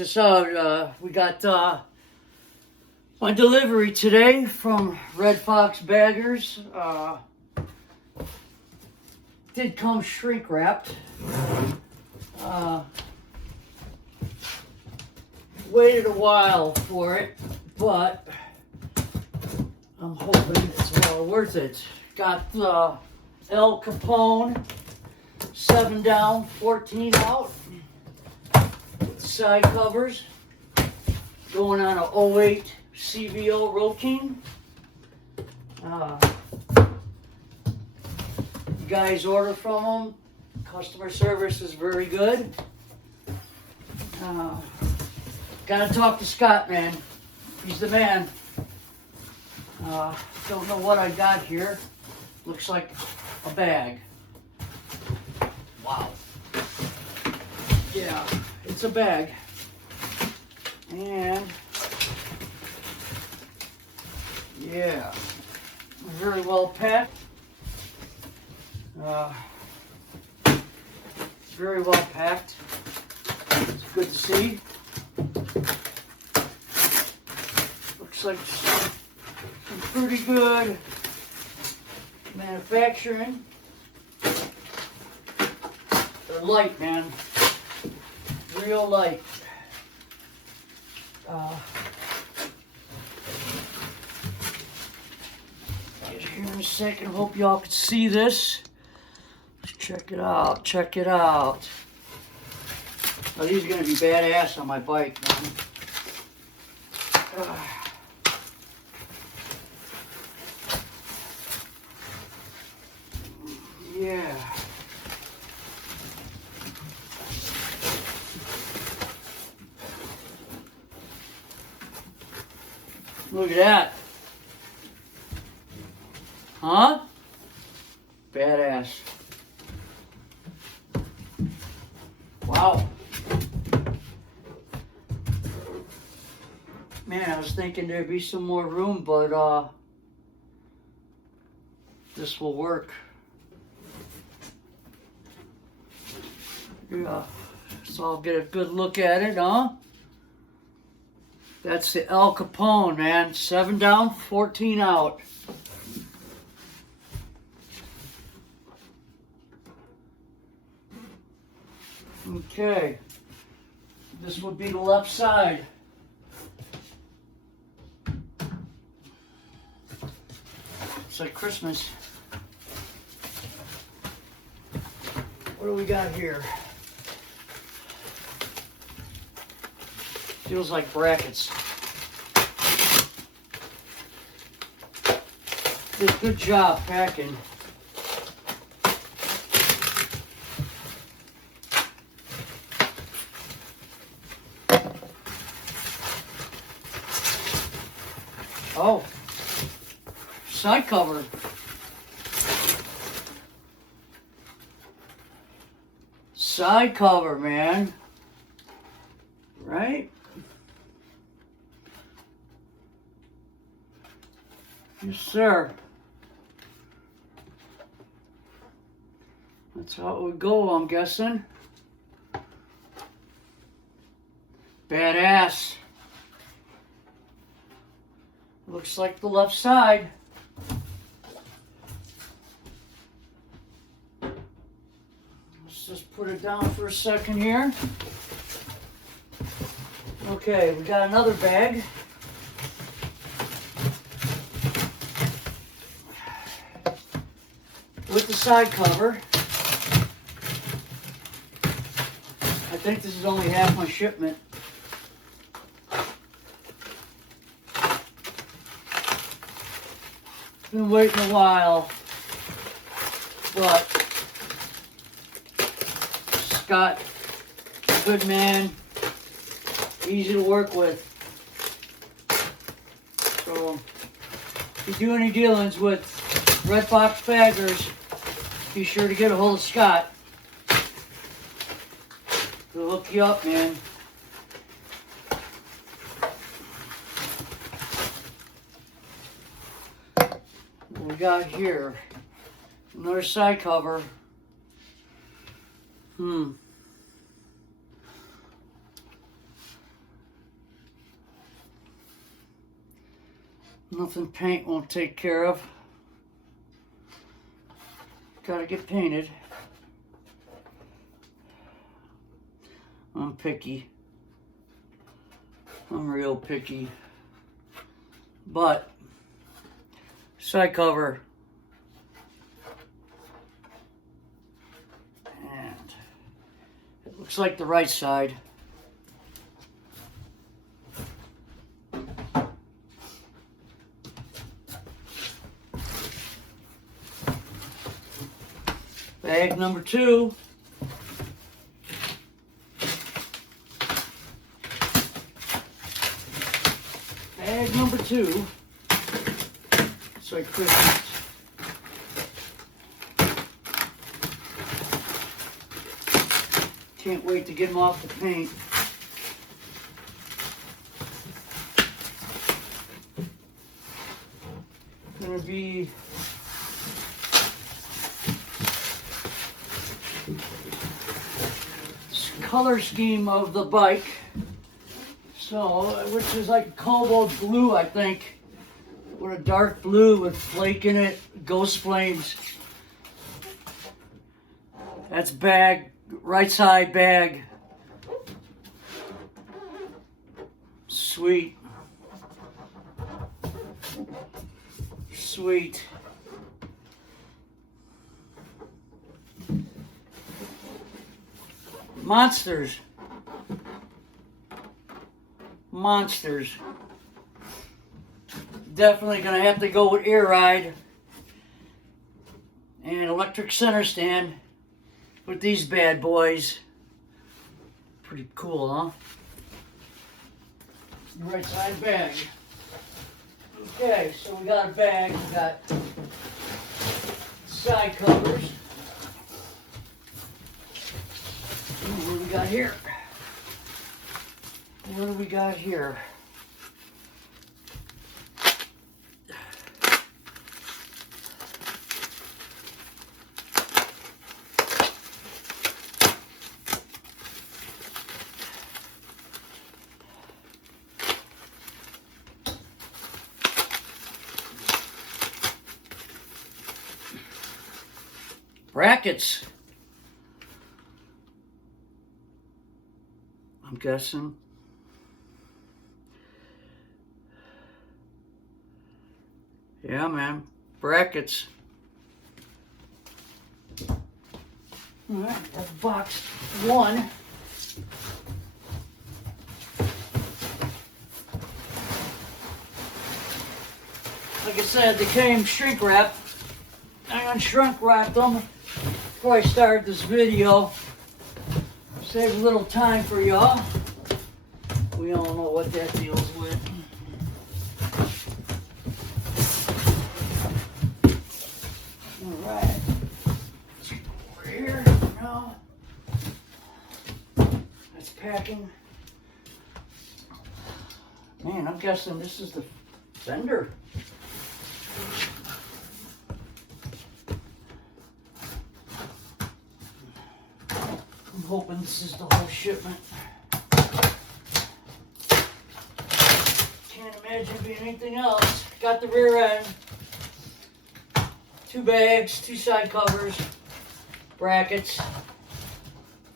this out. We got my delivery today from Redfoxbaggers. Did come shrink wrapped. Waited a while for it, but I'm hoping it's well worth it. Got El Capone, 7 down, 14 out. Side covers. Going on a 08 CVO Roking. You guys order from them. Customer service is very good. Gotta talk to Scott, man. He's the man. Don't know what I got here. Looks like a bag. Wow. Yeah, it's a bag. And yeah, very well packed. Very well packed. It's good to see. Looks like some pretty good manufacturing. They're light, man. Real light. Get here in a second. Hope y'all can see this. Let's check it out. Check it out. Oh, these are gonna be badass on my bike, man. Yeah. Look at that. Huh? Badass. Wow. Man, I was thinking there'd be some more room, but this will work. Yeah. So I'll get a good look at it, huh? That's the El Capone, man. 7 down, 14 out. Okay. This would be the left side. It's like Christmas. What do we got here? Feels like brackets. Did a good job packing. Oh, side cover. Side cover, man. Right? Yes, sir. That's how it would go, I'm guessing. Badass. Looks like the left side. Let's just put it down for a second here. Okay, we got another bag. With the side cover. I think this is only half my shipment. Been waiting a while, but Scott, good man, easy to work with. So if you do any dealings with Redfoxbaggers, be sure to get a hold of Scott. He'll hook you up, man. What we got here? Another side cover. Nothing paint won't take care of. Gotta get painted. I'm picky. I'm real picky. But side cover. And it looks like the right side. Bag number 2. Bag number 2. It's like Christmas. Can't wait to get them off the paint. Gonna be color scheme of the bike, so which is like cobalt blue, I think, with a dark blue with flake in it, ghost flames. That's bag, right side bag. Sweet. Sweet. Monsters. Monsters. Definitely gonna have to go with air ride and electric center stand with these bad boys. Pretty cool, huh? Right side bag. Okay, so we got a bag. We got side covers. What do we got here? What do we got here? Brackets. I'm guessing. Yeah, man. Brackets. All right, that's box 1. Like I said, they came shrink wrapped. I unshrunk wrapped them before I started this video. Save a little time for y'all. We all know what that deals with. Alright. Over here now. That's packing. Man, I'm guessing this is the fender. I'm hoping this is the whole shipment. Can't imagine it being anything else. Got the rear end. 2 bags, 2 side covers, brackets,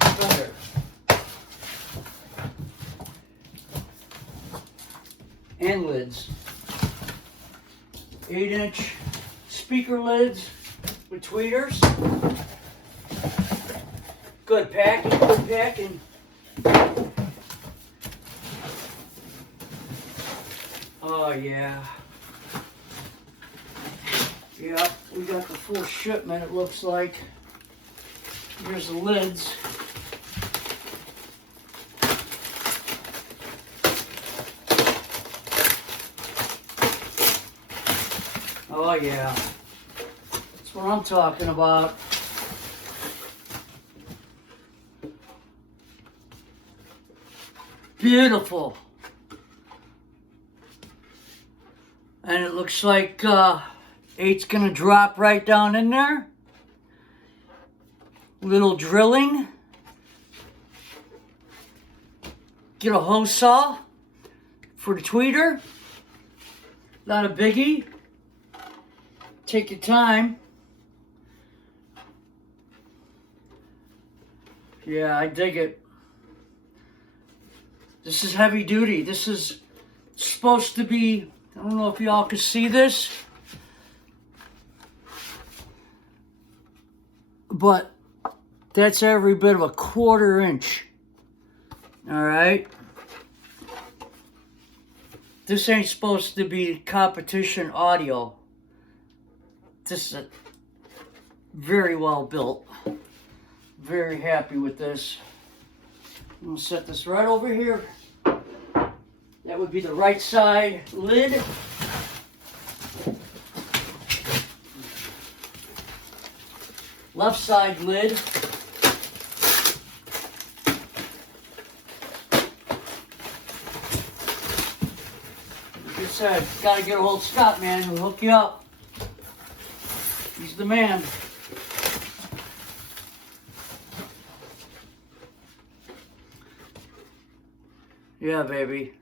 fender. And lids. 8-inch speaker lids with tweeters. Good packing, good packing. Oh yeah. Yeah, we got the full shipment, it looks like. Here's the lids. Oh yeah. That's what I'm talking about. Beautiful. And it looks like 8's gonna drop right down in there. Little drilling. Get a hose saw for the tweeter. Not a biggie. Take your time. Yeah, I dig it. This is heavy duty. This is supposed to be, I don't know if y'all can see this, but that's every bit of a 1/4 inch. All right. This ain't supposed to be competition audio. This is very well built. Very happy with this. I'm gonna set this right over here. That would be the right side lid. Left side lid. Like I said, gotta get a hold of Scott, man. He'll hook you up. He's the man. Yeah, baby.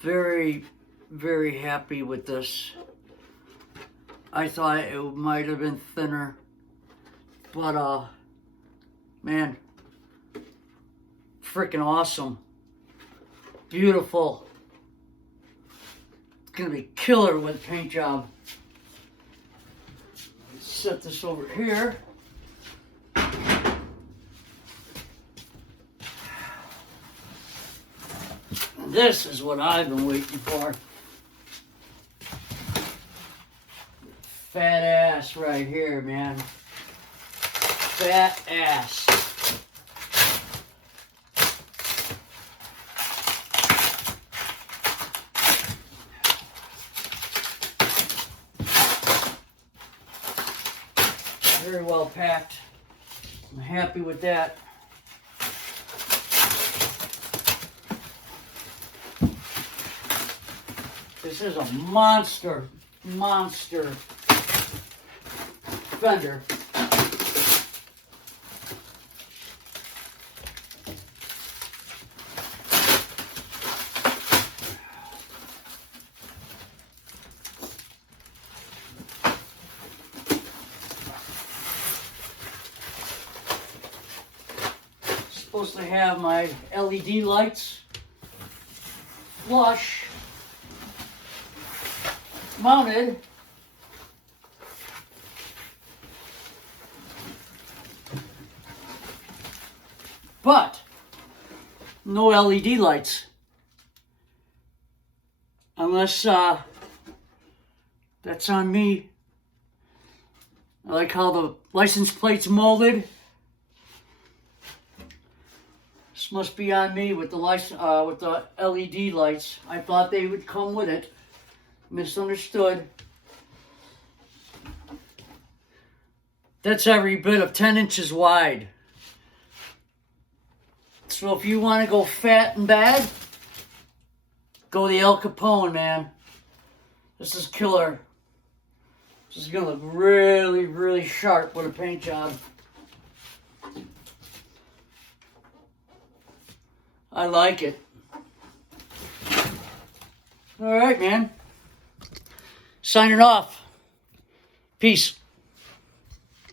Very, very happy with this. I thought it might have been thinner, but man, freaking awesome. Beautiful. It's gonna be killer with a paint job. Let's set this over here. This is what I've been waiting for. Fat ass right here, man. Fat ass. Very well packed. I'm happy with that. This is a monster fender. Supposed to have my LED lights flush mounted. But no LED lights. Unless that's on me. I like how the license plate's molded. This must be on me with the with the LED lights. I thought they would come with it. Misunderstood. That's every bit of 10 inches wide. So if you want to go fat and bad, go the El Capone, man. This is killer. This is gonna look really, really sharp with a paint job. I like it. All right, man. Signing off. Peace.